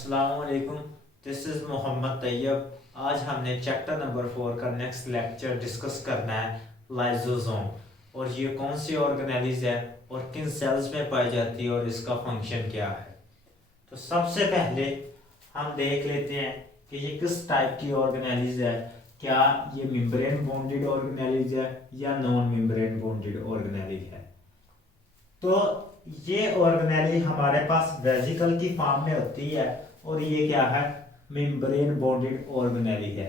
अस्सलामुअलैकुम। This is Mohammad Tayyab. आज हमने चैप्टर नंबर 4 का नेक्स्ट लेक्चर डिस्कस करना है, लाइसोसोम। और ये कौन सी ऑर्गेनेलिज है और किन सेल्स में पाई जाती है और इसका फंक्शन क्या है। तो सबसे पहले हम देख लेते हैं कि ये किस टाइप की ऑर्गेनेलिज है। क्या ये मेम्ब्रेन बॉन्डेड ऑर्गेनेलिज है या नॉन मेम्ब्रेन बॉन्डेड ऑर्गेनेलिज है। तो ये ऑर्गेनेली हमारे पास वेसिकल की फॉर्म में होती है और ये क्या है, मेम्ब्रेन बॉन्डेड ऑर्गेनेली है।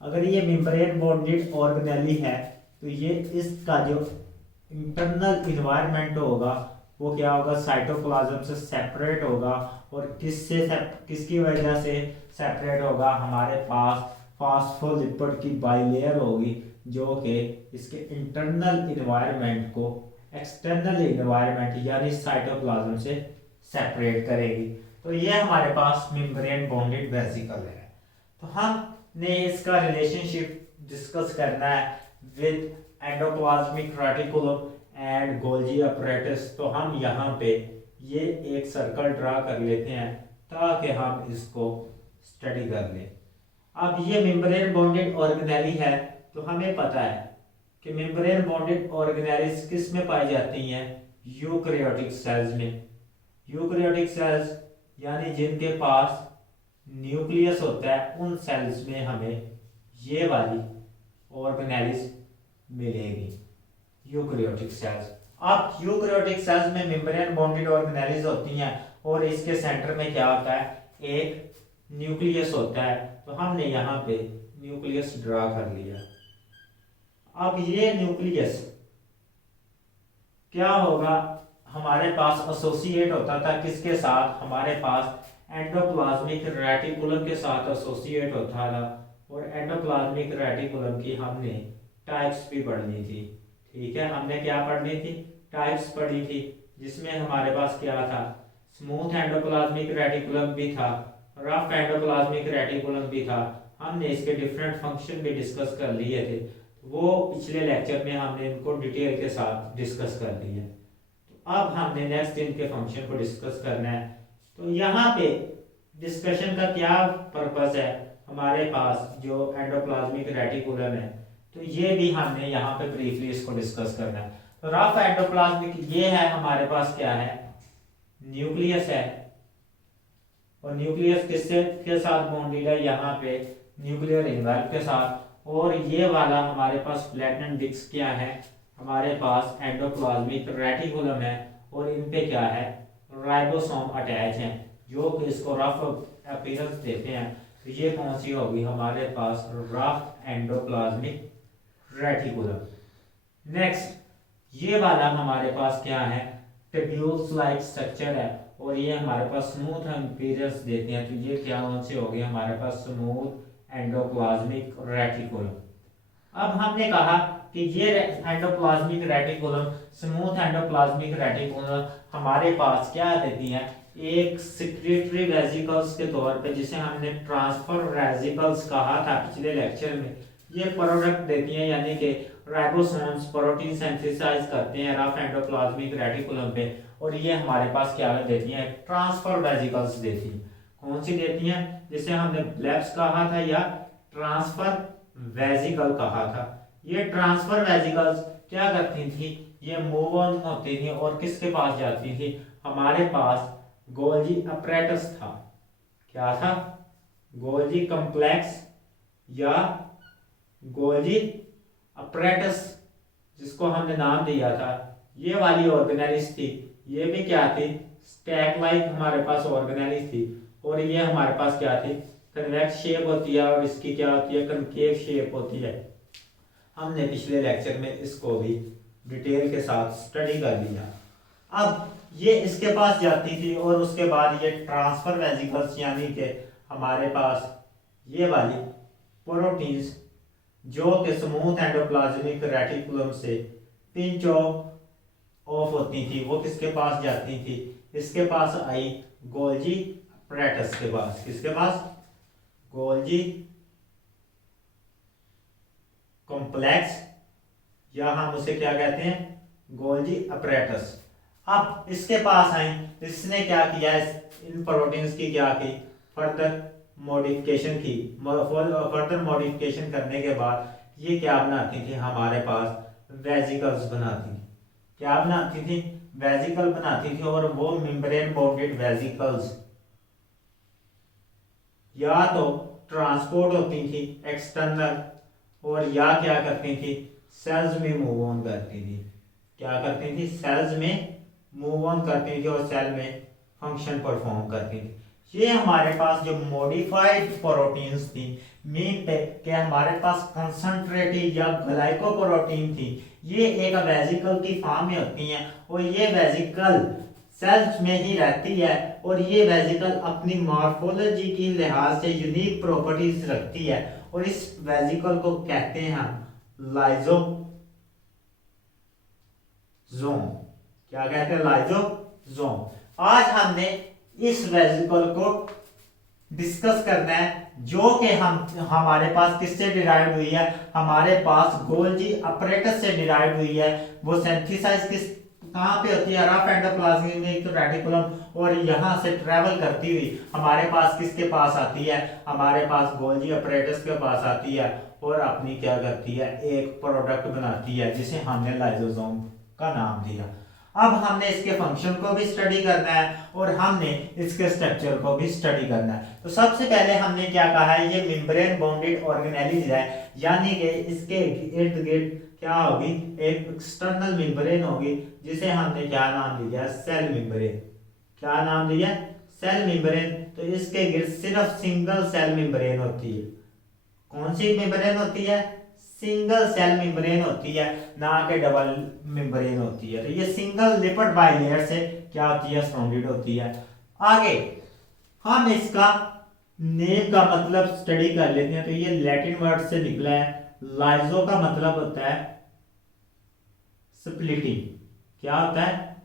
अगर ये मेम्ब्रेन बॉन्डेड ऑर्गेनेली है तो ये इसका जो इंटरनल इन्वायरमेंट होगा वो क्या होगा, साइटोप्लाज्म से सेपरेट होगा। और किसकी वजह से सेपरेट होगा, हमारे पास फॉस्फोलिपिड की बाइलेयर होगी जो कि इसके इंटरनल इन्वायरमेंट को एक्सटर्नल इन्वायरमेंट यानी साइटोप्लाज्म से सेपरेट करेगी। तो ये हमारे पास मेम्ब्रेन बॉन्डेड वेसिकल है। तो हमने इसका रिलेशनशिप डिस्कस करना है with endoplasmic reticulum and Golgi apparatus. तो हम यहाँ पे ये एक सर्कल ड्रा कर लेते हैं ताकि हम इसको स्टडी कर लें। अब ये मेम्ब्रेन बॉन्डेड ऑर्गेनेली है तो हमें पता है कि मेम्ब्रेन बॉन्डेड ऑर्गेनेलिज किस में पाई जाती हैं, यूकैरियोटिक सेल्स में। यूकैरियोटिक सेल्स यानी जिनके पास न्यूक्लियस होता है उन सेल्स में हमें ये वाली ऑर्गेनेलिज मिलेगी, यूकैरियोटिक सेल्स। अब यूकैरियोटिक सेल्स में मेम्ब्रेन बॉन्डेड ऑर्गेनेलिज होती हैं और इसके सेंटर में क्या होता है, एक न्यूक्लियस होता है। तो हमने यहाँ पे न्यूक्लियस ड्रा कर लिया। अब ये न्यूक्लियस क्या होगा, हमारे पास एसोसिएट होता था किसके साथ, हमारे पास एंडोप्लाज्मिक रेटिकुलम के साथ एसोसिएट होता था। और एंडोप्लाज्मिक रेटिकुलम की हमने टाइप्स भी पढ़नी थी। ठीक है, हमने क्या पढ़नी थी, टाइप्स पढ़ी थी, जिसमें हमारे पास क्या था, स्मूथ एंडोप्लाज्मिक रेटिकुलम भी था, रफ एंडोप्लाज्मिक रेटिकुलम भी था। हमने इसके डिफरेंट फंक्शन भी डिस्कस कर लिए थे, वो पिछले लेक्चर में हमने इनको डिटेल के साथ डिस्कस कर लिया। तो अब हमने नेक्स्ट इनके फंक्शन को डिस्कस करना है। तो यहाँ पे डिस्कशन का क्या पर्पस है, हमारे पास जो एंडोप्लाज्मिक रेटिकुलम है तो ये भी हमने यहाँ पे ब्रीफली इसको डिस्कस करना है। तो रफ एंडोप्लाज्मिक ये है, हमारे पास क्या है, न्यूक्लियस है। और न्यूक्लियस किससे के साथ बॉन्डेड है, यहाँ पे न्यूक्लियर इन्वेल्व के साथ। और ये वाला हमारे पास प्लैटिनम डिस्क क्या है, हमारे पास एंडोप्लाज्मिक रेटिकुलम है और इन पे क्या है, राइबोसोम अटैच हैं जो कि इसको रफ अपीयरेंस देते हैं। तो ये कौन सी होगी, हमारे पास रफ एंडोप्लाज्मिक रेटिकुलम। नेक्स्ट ये वाला हमारे पास क्या है, ट्यूब्यूल्स लाइक स्ट्रक्चर है और ये हमारे पास स्मूथ अपीयरेंस देते हैं। तो ये क्या कौन सी होगी, हमारे पास स्मूथ एंडोप्लाज्मिक रेटिकुलम। अब हमने कहा कि ये endoplasmic reticulum, smooth endoplasmic reticulum हमारे पास क्या देती है, एक सिक्रेटरी वेसिकल्स के तौर पे, जिसे हमने ट्रांसफर वेसिकल्स कहा था पिछले लेक्चर में। ये प्रोडक्ट देती हैं, यानी कि राइबोसोम्स प्रोटीन सिंथेसाइज करते हैं रफ एंडोप्लाज्मिक रेटिकुलम पे। और ये हमारे पास क्या देती हैं, ट्रांसफर वेसिकल्स देती हैं। कौन सी देती हैं, जिसे हमने ब्लेब्स कहा था या ट्रांसफर वेसिकल कहा था। ये ट्रांसफर वेसिकल्स क्या करती थी, ये मूव ऑन होती थी और किसके पास जाती थी, हमारे पास गोल्गी अपरेटस था। क्या था, गोल्गी कॉम्प्लेक्स या गोल्गी अपरेटस, जिसको हमने नाम दिया था। ये वाली ऑर्गेनेलिज थी, ये भी क्या थी, स्टैक लाइक हमारे पास ऑर्गेनेलिज थी। और ये हमारे पास क्या थी, कन्वेक्स शेप होती है और इसकी क्या होती है, कनकेव शेप होती है। हमने पिछले लेक्चर में इसको भी डिटेल के साथ स्टडी कर लिया। अब ये इसके पास जाती थी और उसके बाद ये ट्रांसफर वेसिकल्स यानी कि हमारे पास ये वाली प्रोटीन्स जो कि स्मूथ एंडोप्लाज्मिक रेटिकुलम से पिंच ऑफ होती थी, वो किसके पास जाती थी, इसके पास आई गोल्गी अपरेटस के पास। किसके पास, गोल्गी कॉम्प्लेक्स या हम उसे क्या कहते हैं, गोल्गी अपरेटस। अब इसके पास आई, इसने क्या किया, इन प्रोटीन्स की क्या की, फर्दर मॉडिफिकेशन की, फर्दर मॉडिफिकेशन करने के बाद ये क्या बनाती थी, हमारे पास वेजिकल्स बनाती थी। क्या बनाती थी, वेजिकल बनाती थी। और वो मेम्ब्रेन बाउंडेड वेजिकल्स या तो ट्रांसपोर्ट होती थी एक्सटर्नल, और या क्या करती थी, सेल्स में मूव ऑन करती थी। क्या करती थी, सेल्स में मूव ऑन करती थी और सेल में फंक्शन परफॉर्म करती थी। ये हमारे पास जो मॉडिफाइड प्रोटीन्स थी, मीन पे कि हमारे पास कंसंट्रेटेड या ग्लाइकोप्रोटीन थी, ये एक वेजिकल की फॉर्म में होती हैं और ये वेजिकल सेल्स में ही रहती है। और ये वेजिकल अपनी मॉर्फोलॉजी की लिहाज से यूनिक प्रॉपर्टीज रखती है और इस वेजिकल को कहते हैं हम लाइजोसोम। क्या कहते हैं, लाइजोसोम। आज हमने इस वेजिकल को डिस्कस करना है, जो कि हमारे पास किससे डिराइव हुई है, हमारे पास गोल्जी अपरेटस से डिराइव हुई है। वो सिंथेसाइज किस कहाँ पे होती है, रफ एंडोप्लाज्मिक रेटिकुलम, और यहाँ से ट्रेवल करती हुई हमारे पास किसके पास आती है, हमारे पास गोल्जी अपरेटस के पास आती है और अपनी क्या करती है, एक प्रोडक्ट बनाती है जिसे हमने लाइजोसोम का नाम दिया। अब हमने इसके फंक्शन को भी स्टडी करना है और हमने इसके स्ट्रक्चर को भी स्टडी करना है। तो सबसे पहले हमने क्या कहा है, ये मेम्ब्रेन बाउंडेड ऑर्गेनेलिज है, यानी कि इसके इर्द गिर्द क्या होगी, एक एक्सटर्नल मेम्ब्रेन होगी जिसे हमने क्या नाम दिया, सेल मेम्ब्रेन। क्या नाम दिया, सेल मेम्ब्रेन। तो इसके गिर्द सिर्फ सिंगल सेल मेम्ब्रेन होती है। कौन सी मेम्ब्रेन होती है, सिंगल सेल मेम्ब्रेन होती है, ना कि डबल मेम्ब्रेन होती है। तो ये सिंगल लिपिड बाइलेयर से क्या होती है, सराउंडेड होती है। आगे हम इसका नेम का मतलब स्टडी कर लेते हैं। तो ये लैटिन वर्ड से निकला है, लाइजो का मतलब होता है स्प्लिटिंग। क्या होता है,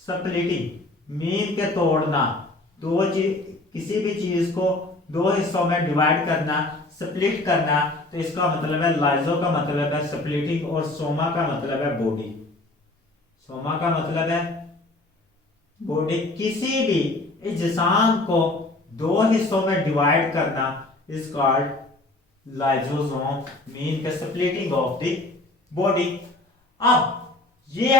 स्प्लिटिंग, मीन के तोड़ना, दो चीज, किसी भी चीज को दो हिस्सों में डिवाइड करना, स्प्लिट करना। तो इसका मतलब है, लाइजो का मतलब है स्प्लिटिंग और सोमा का मतलब है बॉडी। सोमा का मतलब है बॉडी। किसी भी जिस्म को दो हिस्सों में डिवाइड करना is called lysosome, mean the splitting of the body. अब ये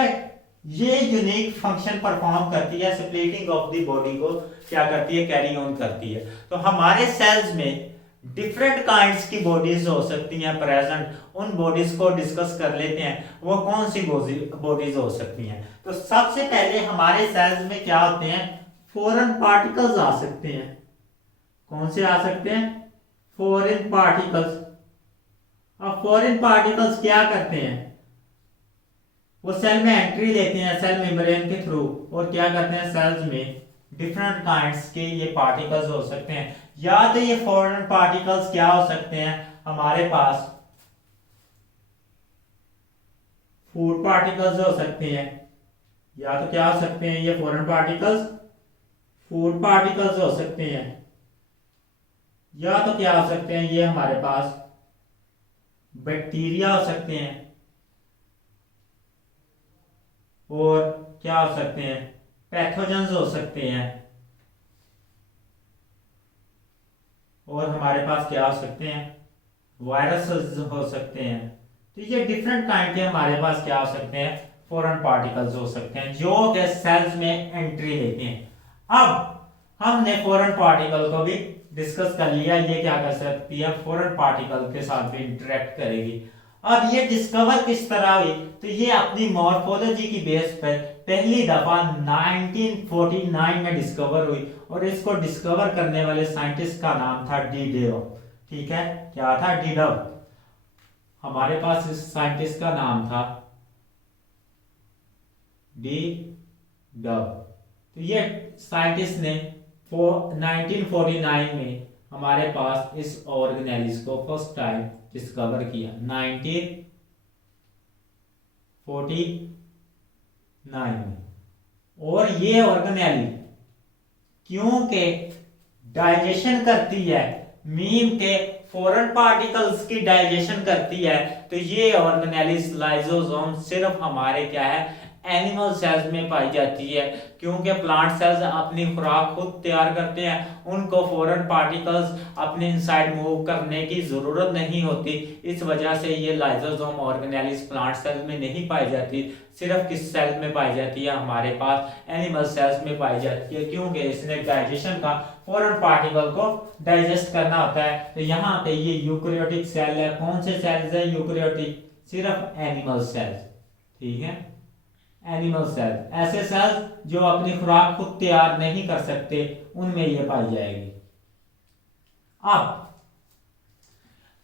यूनिक फंक्शन परफॉर्म करती है, स्प्लिटिंग ऑफ द बॉडी को क्या करती है, कैरी ऑन करती है। तो हमारे सेल्स में डिफरेंट काइंड्स की बॉडीज हो सकती हैं प्रेजेंट। उन बॉडीज को डिस्कस कर लेते हैं, वो कौन सी बॉडीज हो सकती हैं। तो सबसे पहले हमारे सेल्स में क्या होते हैं, फॉरेन पार्टिकल्स आ सकते हैं। कौन से आ सकते हैं, फॉरेन पार्टिकल्स। अब फॉरेन पार्टिकल्स क्या करते हैं, वो सेल में एंट्री देते हैं सेल मेम्ब्रेन के थ्रू, और क्या करते हैं, सेल्स में डिफरेंट काइंड्स के ये पार्टिकल्स हो सकते हैं। या तो ये फॉरेन पार्टिकल्स क्या हो सकते हैं, हमारे पास फूड पार्टिकल्स हो सकते हैं। या तो क्या हो सकते हैं ये फॉरेन पार्टिकल्स, फूड पार्टिकल्स हो सकते हैं। या तो क्या हो सकते हैं, ये हमारे पास बैक्टीरिया हो सकते हैं। और क्या हो सकते हैं, पैथोजेंस हो सकते हैं। और हमारे पास क्या हो सकते हैं, वायरस हो सकते हैं। तो ये डिफरेंट काइंड के हमारे पास क्या हो सकते हैं, फॉरेन पार्टिकल्स हो सकते हैं, जो कि सेल्स में एंट्री लेते हैं। अब हमने फॉरेन पार्टिकल को भी डिस्कस कर लिया, ये क्या कर सकती है, फॉरेन पार्टिकल के साथ भी इंटरेक्ट करेगी। अब ये डिस्कवर किस तरह हुई, तो ये अपनी मॉर्फोलॉजी की बेस पर पहली दफा 1949 में डिस्कवर हुई, और इसको डिस्कवर करने वाले साइंटिस्ट का नाम था डीडेव। ठीक है, क्या था, डीडेव। हमारे पास इस साइंटिस्ट का नाम था डीडेव। तो ये साइंटिस्ट ने 1949 में हमारे पास इस ऑर्गेनेलिस को फर्स्ट टाइम डिस्कवर किया, 1949 में। और ये ऑर्गेनेली क्योंकि डाइजेशन करती है, मीन के फॉरेन पार्टिकल्स की डाइजेशन करती है, तो ये ऑर्गेनेलिस लाइजोसोम सिर्फ हमारे क्या है, एनिमल सेल्स में पाई जाती है, क्योंकि प्लांट सेल्स अपनी खुराक खुद तैयार करते हैं, उनको फॉरेन पार्टिकल्स अपने इनसाइड मूव करने की ज़रूरत नहीं होती। इस वजह से ये लाइसोसोम ऑर्गेनेलिस प्लांट सेल्स में नहीं पाई जाती, सिर्फ किस सेल में पाई जाती है, हमारे पास एनिमल सेल्स में पाई जाती है, क्योंकि इसने डाइजेशन का फॉरेन पार्टिकल को डाइजेस्ट करना होता है। तो यहाँ पे ये यूकेरियोटिक सेल है। कौन से सेल्स है यूकेरियोटिक? सिर्फ एनिमल सेल्स, ठीक है, एनिमल सेल्स। ऐसे सेल्स जो अपनी खुराक खुद तैयार नहीं कर सकते, उनमें ये पाई जाएगी। अब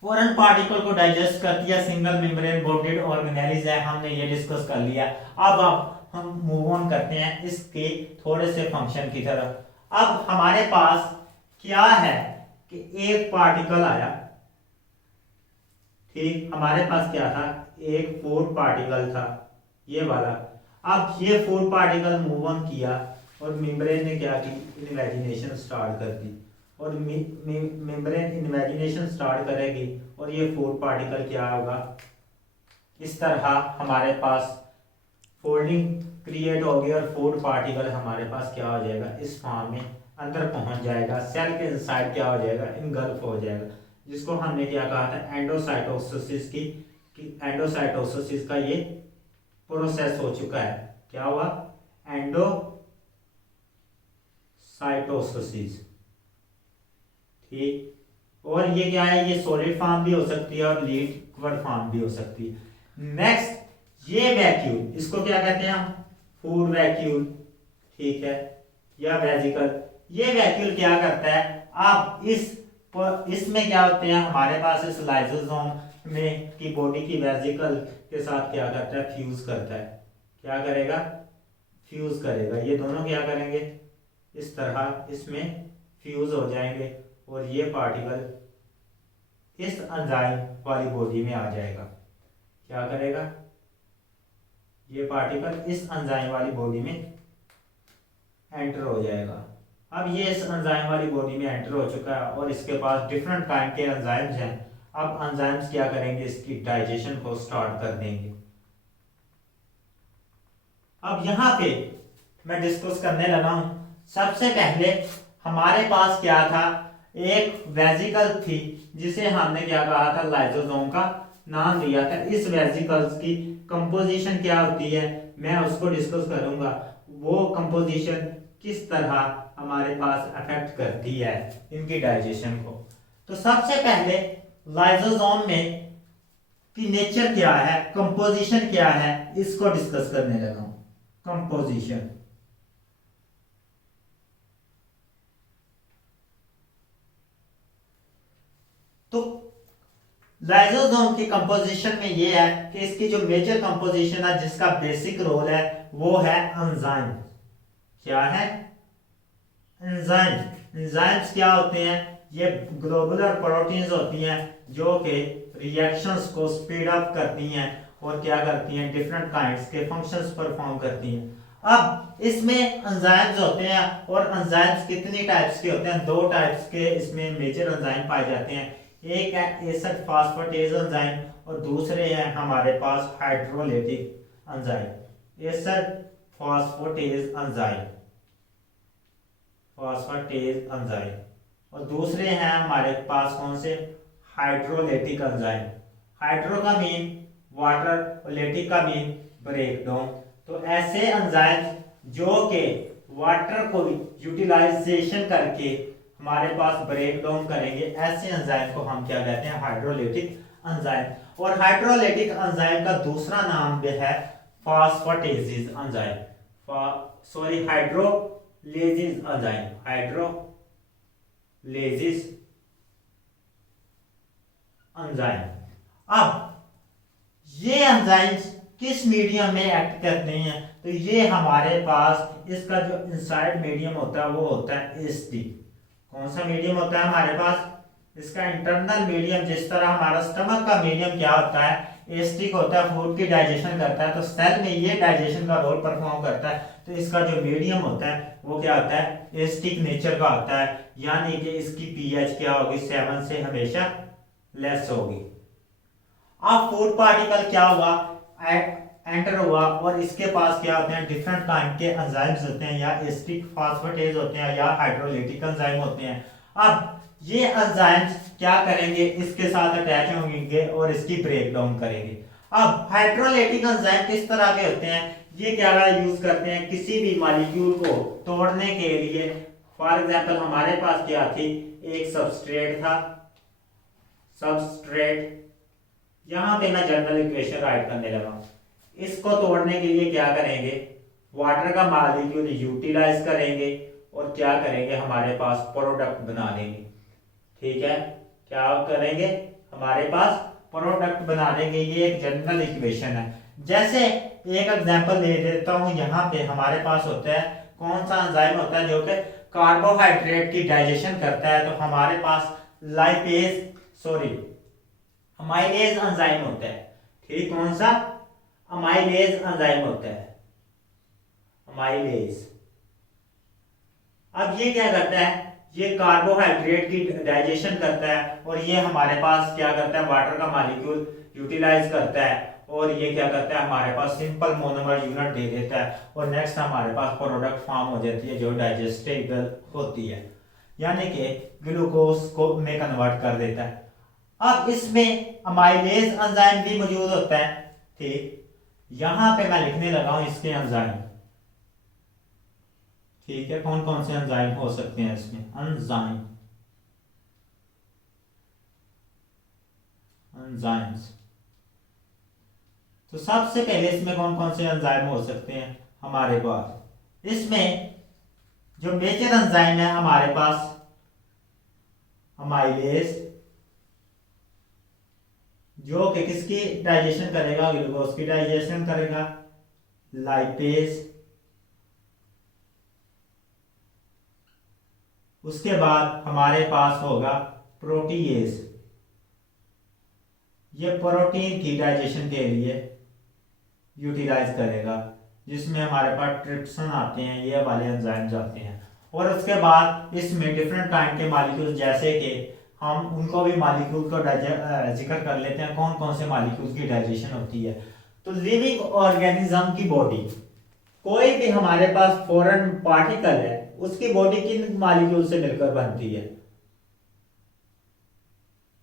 फॉरेन पार्टिकल को डाइजेस्ट करती है सिंगल मेम्ब्रेन बॉडीड ऑर्गेनेलिस है, हमने ये डिस्कस कर लिया। अब हम मूव ऑन करते हैं इसके थोड़े से फंक्शन की तरफ। अब हमारे पास क्या है कि एक पार्टिकल आया, ठीक, हमारे पास क्या था, एक फूड पार्टिकल था, ये वाला। अब ये फूड पार्टिकल मूव ऑन किया और मेम्ब्रेन ने क्या की, इमेजिनेशन स्टार्ट कर दी, और मेम्ब्रेन इमेजिनेशन स्टार्ट करेगी और ये फूड पार्टिकल क्या होगा, इस तरह हमारे पास फोल्डिंग क्रिएट होगी और फूड पार्टिकल हमारे पास क्या हो जाएगा, इस फॉर्म में अंदर पहुंच जाएगा, सेल के इनसाइड क्या हो जाएगा, इनगल्फ हो जाएगा, जिसको हमने क्या कहा था, एंडोसाइटोसिस की एंडोसाइटोसिस का ये प्रोसेस हो चुका है। क्या हुआ, एंडोसाइटोसिस, ठीक। और ये क्या है, ये सॉलिड फॉर्म भी हो सकती है और लिक्विड फॉर्म भी हो सकती है। नेक्स्ट ये वैक्यूल, इसको क्या कहते हैं हम, फूड वैक्यूल, ठीक है, या वेजिकल। ये वैक्यूल क्या करता है, अब इसमें क्या होते हैं हमारे पास, इस लाइसोसोम में की बॉडी की वेजिकल के साथ क्या करता है, फ्यूज करता है। क्या करेगा, फ्यूज करेगा। ये दोनों क्या करेंगे, इस तरह इसमें फ्यूज हो जाएंगे और ये पार्टिकल इस एंजाइम वाली बॉडी में आ जाएगा। क्या करेगा, ये पार्टिकल इस एंजाइम वाली बॉडी में एंटर हो जाएगा। अब ये इस एंजाइम वाली बॉडी में एंटर हो चुका है और इसके पास डिफरेंट काइंड के एंजाइम्स हैं। अब एंजाइम्स क्या करेंगे, इसकी डाइजेशन को स्टार्ट कर देंगे। अब यहाँ पे मैं डिस्कस करने लगा हूं, सबसे पहले हमारे पास क्या था, एक वेजिकल थी जिसे हमने क्या कहा था, लाइसोसोम का नाम दिया था। इस वेजिकल्स की कंपोजिशन क्या होती है, मैं उसको डिस्कस करूंगा। वो कंपोजिशन किस तरह हमारे पास अफेक्ट करती है इनकी डाइजेशन को। तो सबसे पहले लाइसोसोम में की नेचर क्या है, कंपोजिशन क्या है, इसको डिस्कस करने लगा हूं। कंपोजिशन, तो लाइसोसोम की कंपोजिशन में ये है कि इसकी जो मेजर कंपोजिशन है, जिसका बेसिक रोल है, वो है एंजाइम। क्या है, एंजाइम। एंजाइम्स क्या होते हैं, ये ग्लोबुलर प्रोटीन्स होती हैं जो कि रिएक्शंस को स्पीड अप करती हैं और क्या करती हैं, डिफरेंट काइंड्स के फंक्शंस परफॉर्म करती हैं। अब इसमें एंजाइम्स होते हैं और एंजाइम्स कितनी टाइप्स के होते हैं, दो टाइप्स के इसमें मेजर एंजाइम पाए जाते हैं। एक है एसिड फास्फेटेज एंजाइम और दूसरे हैं हमारे पास hydrolytic enzyme. Acid phosphatase enzyme, और दूसरे हैं हमारे पास कौन से, हाइड्रोलाइटिक एंजाइम। हाइड्रो का मीन वाटर और लेटिक का मीन ब्रेक डाउन। तो ऐसे एंजाइम जो कि वाटर को यूटिलाइजेशन करके हमारे पास ब्रेक डाउन करेंगे, ऐसे एंजाइम को हम क्या कहते हैं, हाइड्रोलाइटिक एंजाइम। और हाइड्रोलाइटिक एंजाइम का दूसरा नाम भी है phosphatases enzyme, hydrolases enzyme, hydrolases enzyme. अब ये एंजाइम्स किस मीडियम में एक्ट करते हैं, तो ये हमारे पास इसका जो इनसाइड मीडियम होता है वो होता है एसिडिक। कौन सा मीडियम होता है हमारे पास, इसका इंटरनल मीडियम, जिस तरह हमारा स्टमक का मीडियम क्या होता है, एसिडिक होता है, फूड की डाइजेशन करता है, तो सेल में ये डाइजेशन का रोल परफॉर्म करता है। तो इसका जो मीडियम होता है वो क्या होता है, एसिडिक नेचर का होता है, यानी कि इसकी पीएच क्या होगी, 7 से हमेशा लेस होगी। अब फूड पार्टिकल क्या हुआ, एंटर हुआ और इसके पास क्या होते हैं, डिफरेंट टाइप के एंजाइम्स होते हैं, या एसिटिक फास्फेटेज होते हैं, या हाइड्रोलाइटिक एंजाइम होते हैं। अब ये एंजाइम्स क्या करेंगे, इसके साथ अटैच होंगे और इसकी ब्रेक डाउन करेंगे। अब हाइड्रोलाइटिक एंजाइम किस तरह के होते हैं, ये क्या यूज करते हैं किसी भी मॉलिक्यूल को तोड़ने के लिए। फॉर एग्जांपल हमारे पास क्या थी, एक सबस्ट्रेट था, सबस्ट्रेट, यहां पे मैं जनरल इक्वेशन राइट करने लगा। इसको तोड़ने के लिए क्या करेंगे, वाटर का मॉलिक्यूल यूटिलाइज करेंगे और क्या करेंगे, हमारे पास प्रोडक्ट बना देंगे। ठीक है, क्या करेंगे, हमारे पास प्रोडक्ट बना देंगे। ये एक जनरल इक्वेशन है। जैसे एक एग्जांपल दे देता हूं, यहाँ पे हमारे पास होता है कौन सा एंजाइम होता है जो कि कार्बोहाइड्रेट की डाइजेशन करता है, तो हमारे पास अमाइलेज एंजाइम होता है। ठीक, कौन सा, अमाइलेज एंजाइम होता है, अमाइलेज। अब ये क्या करता है, ये कार्बोहाइड्रेट की डाइजेशन करता है और ये हमारे पास क्या करता है, वाटर का मॉलिक्यूल यूटिलाइज करता है और ये क्या करता है, हमारे पास सिंपल मोनोमर यूनिट दे देता है और नेक्स्ट हमारे पास प्रोडक्ट फॉर्म हो जाती है जो डाइजेस्टेबल होती है, यानी कि ग्लूकोज को में कन्वर्ट कर देता है। अब इसमें अमाइलेज एंजाइम भी मौजूद होता है। ठीक, यहां पे मैं लिखने लगा हूं इसके एंजाइम। ठीक है, कौन कौन से एंजाइम हो सकते हैं इसमें, एंजाइम्स। तो सबसे पहले इसमें कौन कौन से एंजाइम हो सकते हैं हमारे पास, इसमें जो मेजर एंजाइम है हमारे पास अमाइलेज, जो कि किसकी डाइजेशन करेगा, ग्लूकोज की डाइजेशन करेगा, लाइपेज, उसके बाद हमारे पास होगा प्रोटीएज, ये प्रोटीन की डाइजेशन के लिए यूटिलाइज करेगा, जिसमें हमारे पास ट्रिप्सिन आते हैं, ये वाले एंजाइम्स आते हैं। और उसके बाद इसमें डिफरेंट टाइप के मॉलिक्यूल्स, जैसे कि हम उनको भी मॉलिक्यूल को जिक्र कर लेते हैं, कौन कौन से मॉलिक्यूल्स की डाइजेशन होती है। तो लिविंग ऑर्गेनिज्म की बॉडी, कोई भी हमारे पास फॉरेन पार्टिकल है, उसकी बॉडी किन मॉलिक्यूल से मिलकर बनती है,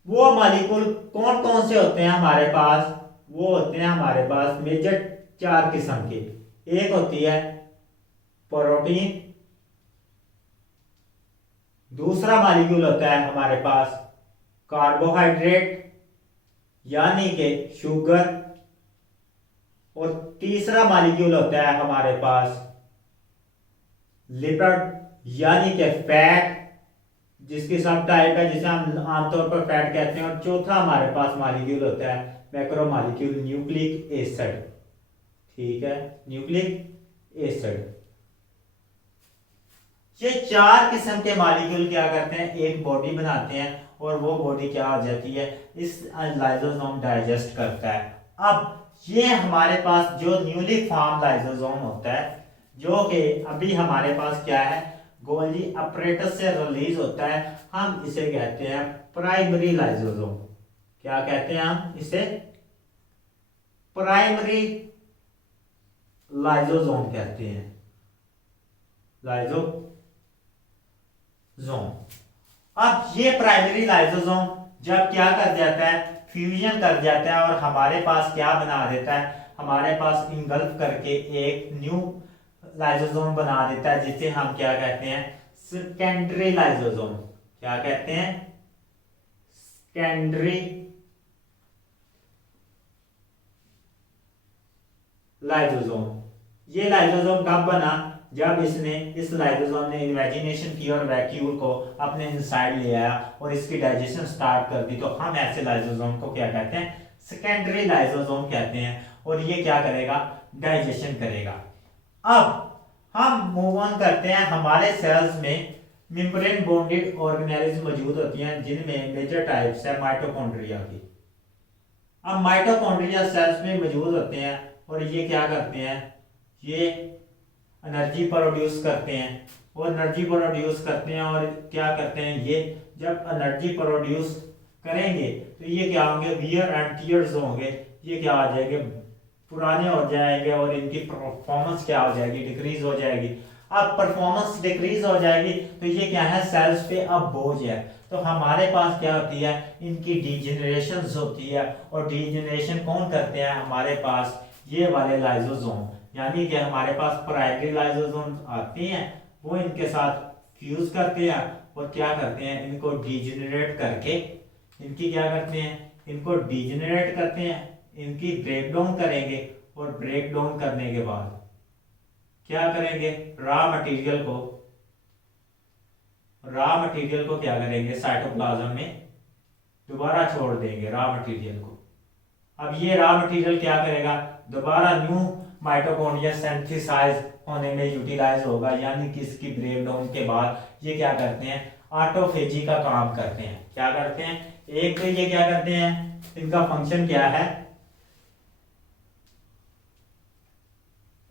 वो मॉलिक्यूल कौन कौन से होते हैं हमारे पास, वो होते हैं हमारे पास मेजर 4 किस्म के। एक होती है प्रोटीन, दूसरा मॉलिक्यूल होता है हमारे पास कार्बोहाइड्रेट यानी कि शुगर, और तीसरा मॉलिक्यूल होता है हमारे पास लिपिड यानी कि फैट, जिसकी सब टाइप है, जिसे हम आमतौर पर फैट कहते हैं। और चौथा हमारे पास मॉलिक्यूल होता है मैक्रो मॉलिक्यूल न्यूक्लिक एसिड। ठीक है, न्यूक्लिक एसिड। ये 4 किस्म के मॉलिक्यूल क्या करते हैं, एक बॉडी बनाते हैं और वो बॉडी क्या हो जाती है, इस लाइसोसोम डाइजेस्ट करता है। अब ये हमारे पास जो न्यूली फॉर्म लाइसोसोम होता है, जो कि अभी हमारे पास क्या है, गोल्गी अपरेटस से रिलीज होता है, हम इसे कहते हैं प्राइमरी लाइसोसोम। क्या कहते हैं हम इसे, प्राइमरी लाइसोसोम कहते हैं, लाइसोसोम। अब ये प्राइमरी लाइसोसोम जब क्या कर जाता है, फ्यूजन कर जाता है और हमारे पास क्या बना देता है, हमारे पास इंगल्फ करके एक न्यू लाइसोसोम बना देता है, जिसे हम क्या कहते हैं, सेकेंडरी लाइसोसोम। क्या कहते हैं, सेकेंडरी लाइसोसोम। ये लाइसोसोम कब बना, जब इसने इस लाइसोसोम ने इमेजिनेशन की और वैक्यूल को अपने इनसाइड ले आया और इसकी डाइजेशन स्टार्ट कर दी, तो हम ऐसे लाइसोसोम को क्या कहते हैं, सेकेंडरी लाइसोसोम कहते हैं। और ये क्या करेगा, डाइजेशन करेगा। अब हम मूव ऑन करते हैं, हमारे सेल्स में मेम्ब्रेन बॉन्डेड ऑर्गेनेल्स मौजूद होती हैं, जिनमें मेजर टाइप्स है माइटोकॉन्ड्रिया की। अब माइटोकॉन्ड्रिया सेल्स में मौजूद होते हैं और ये क्या करते हैं, ये एनर्जी प्रोड्यूस करते हैं और एनर्जी प्रोड्यूस करते हैं और क्या करते हैं, ये जब एनर्जी प्रोड्यूस करेंगे तो ये क्या होंगे, वियर एंड टीयर्स होंगे, ये क्या आ जाएंगे, पुराने हो जाएंगे और इनकी परफॉर्मेंस क्या हो जाएगी, डिक्रीज हो जाएगी। अब परफॉर्मेंस डिक्रीज हो जाएगी तो ये क्या है, सेल्स पे अब बोझ है। तो हमारे पास क्या होती है, इनकी डीजेनरेशन होती है। और डीजेनरेशन कौन करते हैं, हमारे पास ये वाले लाइसोसोम, यानी कि हमारे पास प्राइमरी लाइसोसोम आते हैं, वो इनके साथ फ्यूज करते हैं और क्या करते हैं, इनको डीजेनरेट करके, इनकी क्या करते हैं, इनको डीजेनरेट करते हैं, इनकी ब्रेक डाउन करेंगे। और ब्रेक डाउन करने के बाद क्या करेंगे, रॉ मटेरियल को क्या करेंगे, साइटोप्लाज्म में दोबारा छोड़ देंगे रॉ मटेरियल को। अब ये रॉ मटेरियल क्या करेगा, दोबारा न्यू माइटोकॉन्ड्रिया सिंथेसाइज होने में यूटिलाइज होगा, यानी कि इसकी ब्रेक डाउन के बाद ये क्या करते हैं, ऑटोफेजी का काम करते हैं। क्या करते हैं, एक तो ये क्या करते हैं, इनका फंक्शन क्या है,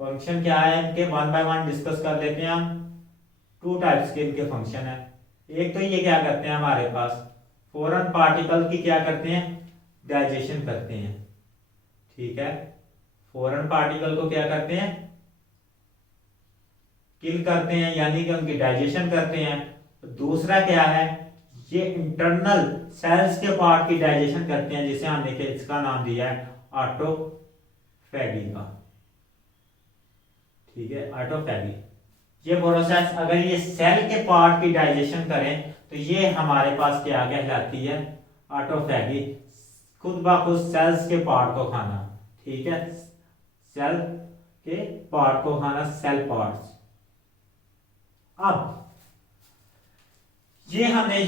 फंक्शन क्या है इनके, वन बाय वन डिस्कस कर लेते हैं हम। 2 टाइप्स के इनके फंक्शन है। एक तो ये क्या करते हैं, हमारे पास फॉरेन पार्टिकल की क्या करते हैं, डाइजेशन करते हैं। ठीक है, फॉरेन पार्टिकल को क्या करते हैं, किल करते हैं, यानी कि उनकी डाइजेशन करते हैं। दूसरा क्या है, ये इंटरनल सेल्स के पार्ट की डाइजेशन करते हैं, जिसे हमने इसका नाम दिया है ऑटोफैगी का। ठीक है, ऑटोफैगी ये प्रोसेस, अगर ये सेल के पार्ट की डाइजेशन करें तो ये हमारे पास क्या कहलाती है, ऑटोफैगी, खुद ब खुद सेल्स के पार्ट को खाना। ठीक है, सेल के पार्ट को खाना, सेल पार्ट्स। अब ये हमने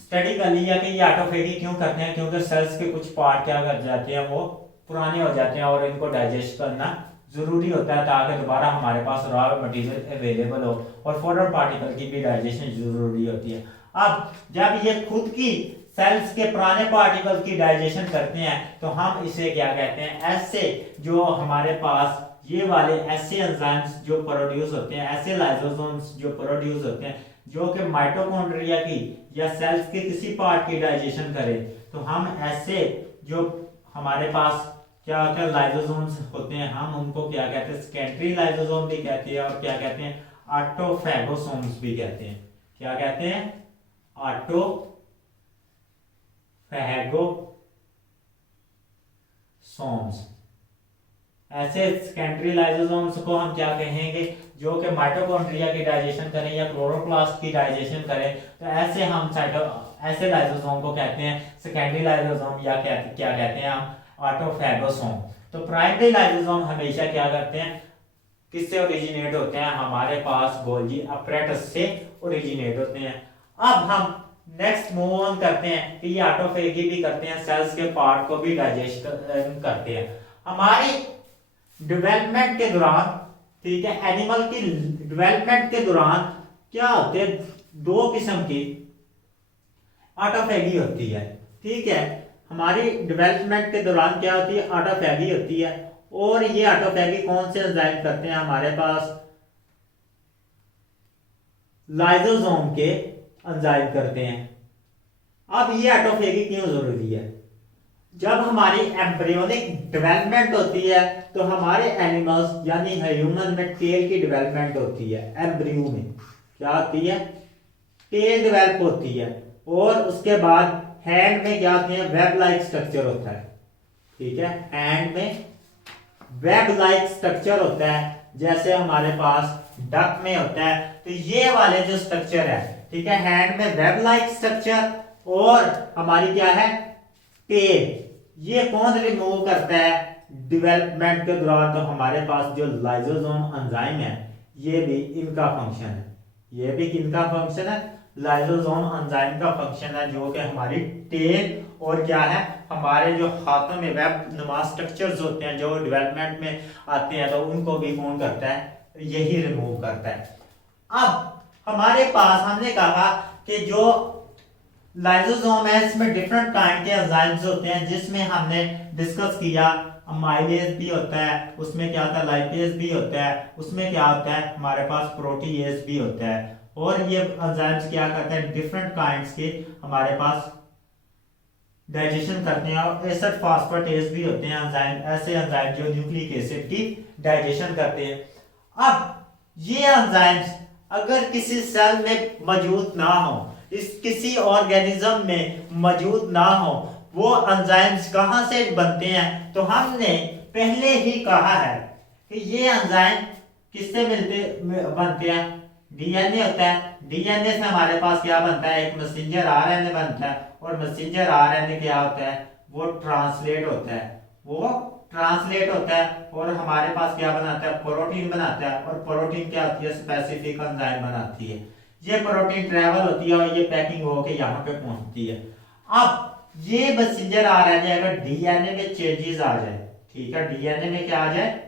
स्टडी कर लिया कि ये ऑटोफैगी क्यों करते हैं, क्योंकि सेल्स के कुछ पार्ट क्या कर जाते हैं, वो पुराने हो जाते हैं और इनको डाइजेस्ट करना जरूरी होता है, ताकि दोबारा हमारे पास रॉ मटेरियल अवेलेबल हो। और फॉरेन पार्टिकल की भी डाइजेशन जरूरी होती है। अब जब ये खुद की सेल्स के पुराने पार्टिकल की डाइजेशन करते हैं तो हम इसे क्या कहते हैं, ऐसे जो हमारे पास ये वाले ऐसे एंजाइम्स जो प्रोड्यूस होते हैं, ऐसे लाइसोसोम्स जो प्रोड्यूस होते हैं, जो कि माइटोकॉन्ड्रिया की या सेल्स के किसी पार्ट की डाइजेशन करें, तो हम ऐसे जो हमारे पास क्या होता है, लाइसोसोम्स होते हैं, हम उनको क्या कहते हैं, सेकेंडरी लाइसोसोम भी कहते हैं और क्या कहते हैं, ऑटोफैगोसोम्स भी कहते हैं। क्या कहते हैं, ऑटोफैगोसोम्स। ऐसे सेकेंडरी लाइसोसोम्स को हम क्या कहेंगे, जो कि माइटोकॉन्ड्रिया की डाइजेशन करें या क्लोरोप्लास्ट की डाइजेशन करें, तो ऐसे हम ऐसे लाइसोसोम को कहते हैं सेकेंडरी लाइसोसोम, या क्या कहते हैं हम, ऑटोफैगोसोम। तो प्राइमरी लाइसोसोम हमेशा क्या करते हैं, किससे ओरिजिनेट होते हैं, हमारे पास गोल्गी अपरेटस से ओरिजिनेट होते हैं। अब हम नेक्स्ट मूव ऑन करते हैं कि ये ऑटोफैगी भी करते हैं, सेल्स के पार्ट को भी डाइजेस्ट करते हैं। हमारी डेवलपमेंट के दौरान, ठीक है, एनिमल की डेवलपमेंट के दौरान क्या होते हैं, 2 किस्म की ऑटोफैगी होती है। ठीक है, हमारी डेवलपमेंट के दौरान क्या होती है, ऑटोफैगी होती है। और ये ऑटोफैगी कौन से एंजाइम करते हैं, हमारे पास लाइसोसोम के एंजाइम करते हैं। अब ये ऑटोफैगी क्यों जरूरी है, जब हमारी एम्ब्रियोनिक डेवलपमेंट होती है तो हमारे एनिमल्स यानी ह्यूमन में टेल की डेवलपमेंट होती है। एम्ब्रियो में क्या होती है, टेल डेवलप होती है। और उसके बाद हैंड में क्या होती है, वेब लाइक स्ट्रक्चर होता है। ठीक है, हैंड में वेब लाइक स्ट्रक्चर होता है, जैसे हमारे पास डक में होता है। तो ये वाले जो स्ट्रक्चर है, ठीक है, हैंड में वेब लाइक स्ट्रक्चर और हमारी क्या है, टेल, ये कौन रिमूव करता है डेवलपमेंट के दौरान, तो हमारे पास जो लाइसोसोम एंजाइम है, ये भी इनका फंक्शन है। ये भी किनका फंक्शन है, लाइसोसोम एंजाइम का फंक्शन है, जो कि हमारी टेल और क्या है, हमारे जो हाथों में वेब नुमा स्ट्रक्चर्स होते हैं जो डेवलपमेंट में आते हैं, तो उनको भी कौन करता है, यही रिमूव करता है। अब हमारे पास हमने कहा कि जो लाइसोसोम है इसमें डिफरेंट काइंड के एंजाइम्स होते हैं, जिसमें हमने डिस्कस किया अमाइलेज भी होता है, उसमें क्या होता है, लाइपेज भी होता है, उसमें क्या होता है, हमारे पास प्रोटीएज भी होता है। और ये एंजाइम्स क्या करते हैं, डिफरेंट काइंड्स के हमारे पास डाइजेशन करते हैं, और एसिड फास्फेटेज भी होते हैं एंजाइम, ऐसे एंजाइम जो न्यूक्लिक एसिड की डाइजेशन करते हैं। अब ये एंजाइम्स अगर किसी सेल में मौजूद ना हो, इस किसी ऑर्गेनिज्म में मौजूद ना हो, वो एंजाइम्स कहाँ से बनते हैं? तो हमने पहले ही कहा है कि ये एंजाइम किससे बनते हैं? डीएनए होता है, डीएनए से हमारे पास क्या बनता है? एक मैसेंजर आरएनए बनता है, और मैसेंजर आरएनए क्या होता है? वो ट्रांसलेट होता है, वो ट्रांसलेट होता है, और हमारे पास क्या बनाता है? प्रोटीन बनाता है, और प्रोटीन क्या होती है? स्पेसिफिक एंजाइम बनाती है। ये प्रोटीन ट्रेवल होती है और ये पैकिंग होकर यहाँ पे पहुंचती है। अब ये मैसेंजर आरएनए अगर डीएनए में चेंजेस आ जाए, ठीक है, डीएनए में क्या आ जाए?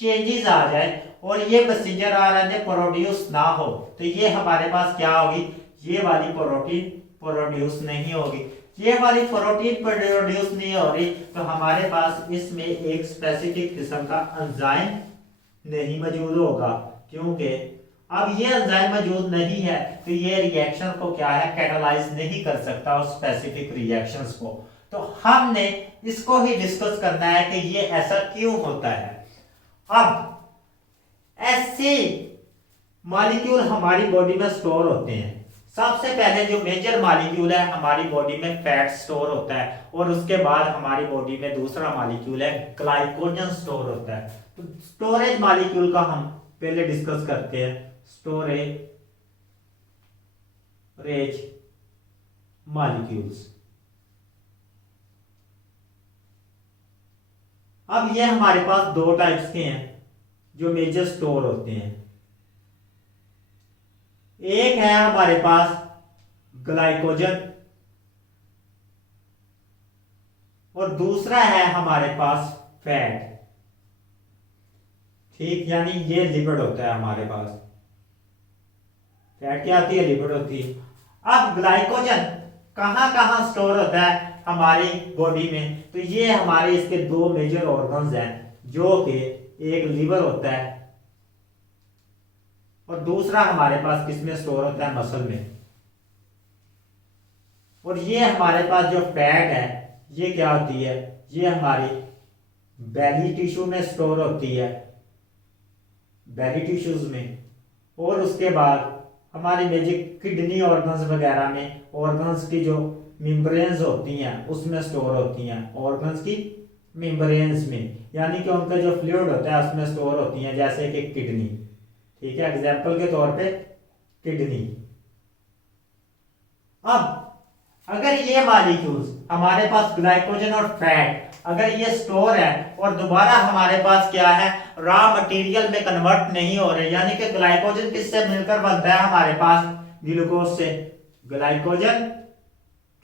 चेंजेस आ जाए, और ये मैसेंजर आरएनए प्रोड्यूस ना हो, तो ये हमारे पास क्या होगी? ये वाली प्रोटीन प्रोड्यूस नहीं होगी। ये वाली प्रोटीन प्रोड्यूस नहीं हो रही, तो हमारे पास इसमें एक स्पेसिफिक किस्म का एंजाइम नहीं मौजूद होगा, क्योंकि अब ये एंजाइम मौजूद नहीं है, तो ये रिएक्शन को क्या है? कैटालाइज नहीं कर सकता उस स्पेसिफिक रिएक्शंस को। तो हमने इसको ही डिस्कस करना है कि ये ऐसा क्यों होता है। अब ऐसे मॉलिक्यूल हमारी बॉडी में स्टोर होते हैं। सबसे पहले जो मेजर मॉलिक्यूल है हमारी बॉडी में फैट स्टोर होता है, और उसके बाद हमारी बॉडी में दूसरा मॉलिक्यूल है ग्लाइकोजन स्टोर होता है। तो स्टोरेज मॉलिक्यूल का हम पहले डिस्कस करते हैं। स्टोरेज मॉलिक्यूल्स, अब ये हमारे पास दो टाइप्स के हैं जो मेजर स्टोर होते हैं। एक है हमारे पास ग्लाइकोजन, और दूसरा है हमारे पास फैट, ठीक, यानी ये लिपिड होता है हमारे पास। फैट क्या होती है? लिपिड होती है। अब ग्लाइकोजन कहां कहां स्टोर होता है हमारी बॉडी में? तो ये हमारे इसके दो मेजर ऑर्गन्स हैं, जो कि एक लीवर होता है, और दूसरा हमारे पास किसमें स्टोर होता है? मसल में। और ये हमारे पास जो फैट है ये क्या होती है? ये हमारी बेली टिश्यू में स्टोर होती है, बेली टिश्यूज में, और उसके बाद हमारी मेजर किडनी ऑर्गन्स वगैरह में, ऑर्गन्स की जो मेम्ब्रेन्स होती हैं उसमें स्टोर होती हैं, ऑर्गन्स की मेम्ब्रेन्स में, यानी कि उनका जो फ्लूइड होता है उसमें स्टोर होती हैं, जैसे कि किडनी, ठीक है, एग्जाम्पल के तौर पे किडनी। अब अगर ये मॉलिक्यूल्स हमारे पास ग्लाइकोजन और फैट अगर ये स्टोर है और दोबारा हमारे पास क्या है? रॉ मटेरियल में कन्वर्ट नहीं हो रहे, यानी कि ग्लाइकोजन किससे मिलकर बनता है हमारे पास? ग्लूकोज से। ग्लाइकोजन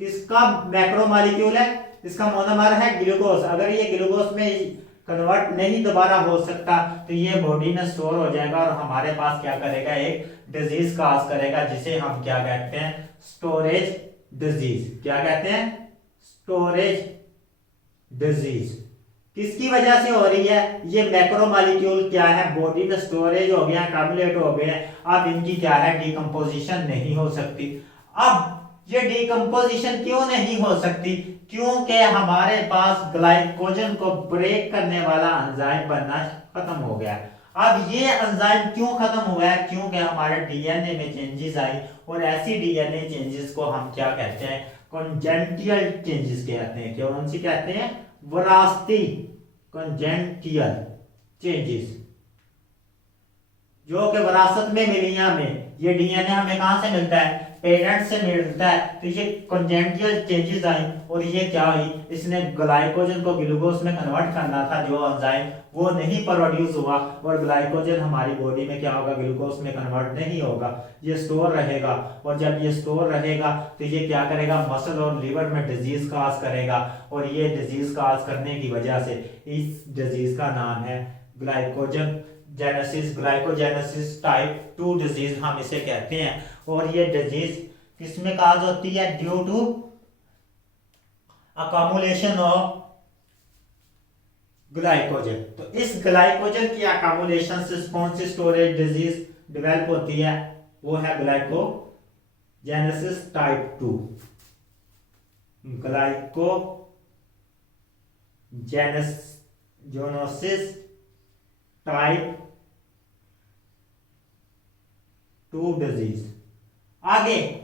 किसका मैक्रो मॉलिक्यूल है? इसका मोनोमर है ग्लूकोज। अगर ये ग्लूकोज में कन्वर्ट नहीं दोबारा हो सकता तो ये बॉडी में स्टोर हो जाएगा और हमारे पास क्या करेगा? एक डिजीज काज करेगा, जिसे हम क्या कहते हैं? Storage disease. क्या कहते हैं? Storage disease. किसकी वजह से हो रही है? ये मैक्रोमोलेक्यूल क्या है? बॉडी में स्टोरेज हो गया, एक्युमुलेट हो गए, अब इनकी क्या है? डिकम्पोजिशन नहीं हो सकती। अब ये डिकम्पोजिशन क्यों नहीं हो सकती? क्योंकि हमारे पास ग्लाइकोजन को ब्रेक करने वाला एंजाइम बनना खत्म हो गया। अब ये एंजाइम क्यों खत्म हुआ है? क्योंकि हमारे डीएनए में चेंजेस आई, और ऐसी डीएनए चेंजेस को हम क्या कहते हैं? कॉन्जेनिटल चेंजेस कहते हैं। क्या कौन सी कहते हैं? विरासती कॉन्जेनिटल चेंजेस, जो कि विरासत में मिली हमें। ये डीएनए हमें कहां से मिलता है? पेरेंट्स से मिलता है। तो ये कॉन्जेनिटल चेंजेस आई और ये क्या हुई? इसने ग्लाइकोजन को ग्लूकोज में कन्वर्ट करना था, जो एंजाइम वो नहीं प्रोड्यूस हुआ, और ग्लाइकोजन हमारी बॉडी में क्या होगा? ग्लूकोज में कन्वर्ट नहीं होगा, ये स्टोर रहेगा। और जब ये स्टोर रहेगा तो ये क्या करेगा? मसल और लिवर में डिजीज काज करेगा, और ये डिजीज काज करने की वजह से इस डिजीज का नाम है glycogen genesis, glycogenesis type 2 disease हम इसे कहते हैं। और ये डिजीज किसमें काज होती है? Due to accumulation of glycogen. तो इस ग्लाइकोजन की अकामुलेशन से कौन सी स्टोरेज डिजीज डेवलप होती है? वो है glycogenesis type 2। Glycogenosis type 2 disease. आगे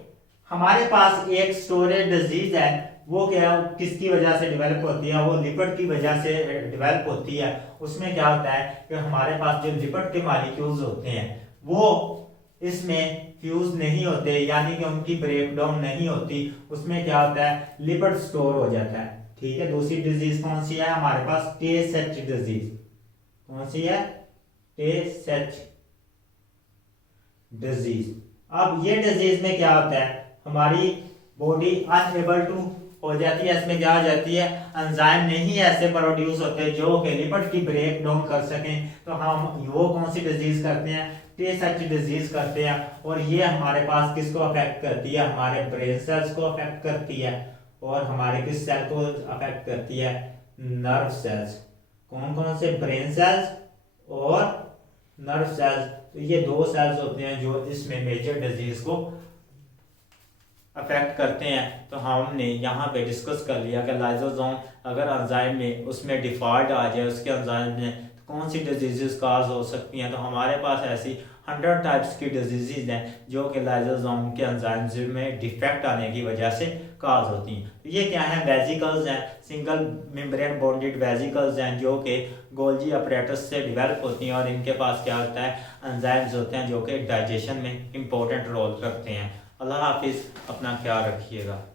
हमारे पास एक स्टोरेज डिजीज है, वो क्या किसकी वजह से डेवलप होती है, वो लिपिड की वजह से डेवलप होती है। उसमें क्या होता है कि हमारे पास जो लिपिड के मॉलिक्यूल्स होते हैं वो इसमें फ्यूज नहीं होते, यानी कि उनकी ब्रेकडाउन नहीं होती। उसमें क्या होता है, लिपिड स्टोर हो जाता है। ठीक है, दूसरी डिजीज कौन सी है हमारे पास, टे-सेच डिजीज। कौन सी है, टे-सेच डिजीज। अब ये डिजीज में क्या होता है, हमारी बॉडी अनएबल टू हो जाती है, इसमें क्या हो जाती है, एंजाइम नहीं ऐसे प्रोड्यूस होते जो कि लिपिड की ब्रेक डाउन कर सकें। तो हम वो कौन सी डिजीज करते हैं, टे-सेच डिजीज करते हैं। और ये हमारे पास किसको अफेक्ट करती है, हमारे ब्रेन सेल्स को अफेक्ट करती है। और हमारे किस सेल को अफेक्ट करती है, नर्व सेल्स। कौन कौन से, ब्रेन सेल्स और नर्व सेल्स। तो ये दो सेल्स होते हैं जो इसमें मेजर डिजीज को अफेक्ट करते हैं। तो हमने यहाँ पे डिस्कस कर लिया कि लाइसोसोम अगर एंजाइम में उसमें डिफॉल्ट आ जाए उसके एंजाइम में, तो कौन सी डिजीजेस काज हो सकती हैं। तो हमारे पास ऐसी 100 टाइप्स की डिजीजेज हैं जो कि लाइसोसोम के एंजाइम्स में डिफेक्ट आने की वजह से काज होती हैं। तो ये क्या है, वेजिकल्स हैं, सिंगल मेम्ब्रेन बॉन्डेड वेजिकल्स हैं जो कि गोल्जी अपरेटस से डेवलप होती हैं। और इनके पास क्या होता है, एंजाइम्स होते हैं जो कि डाइजेशन में इम्पोर्टेंट रोल करते हैं। अल्लाह हाफिज़, अपना ख्याल रखिएगा।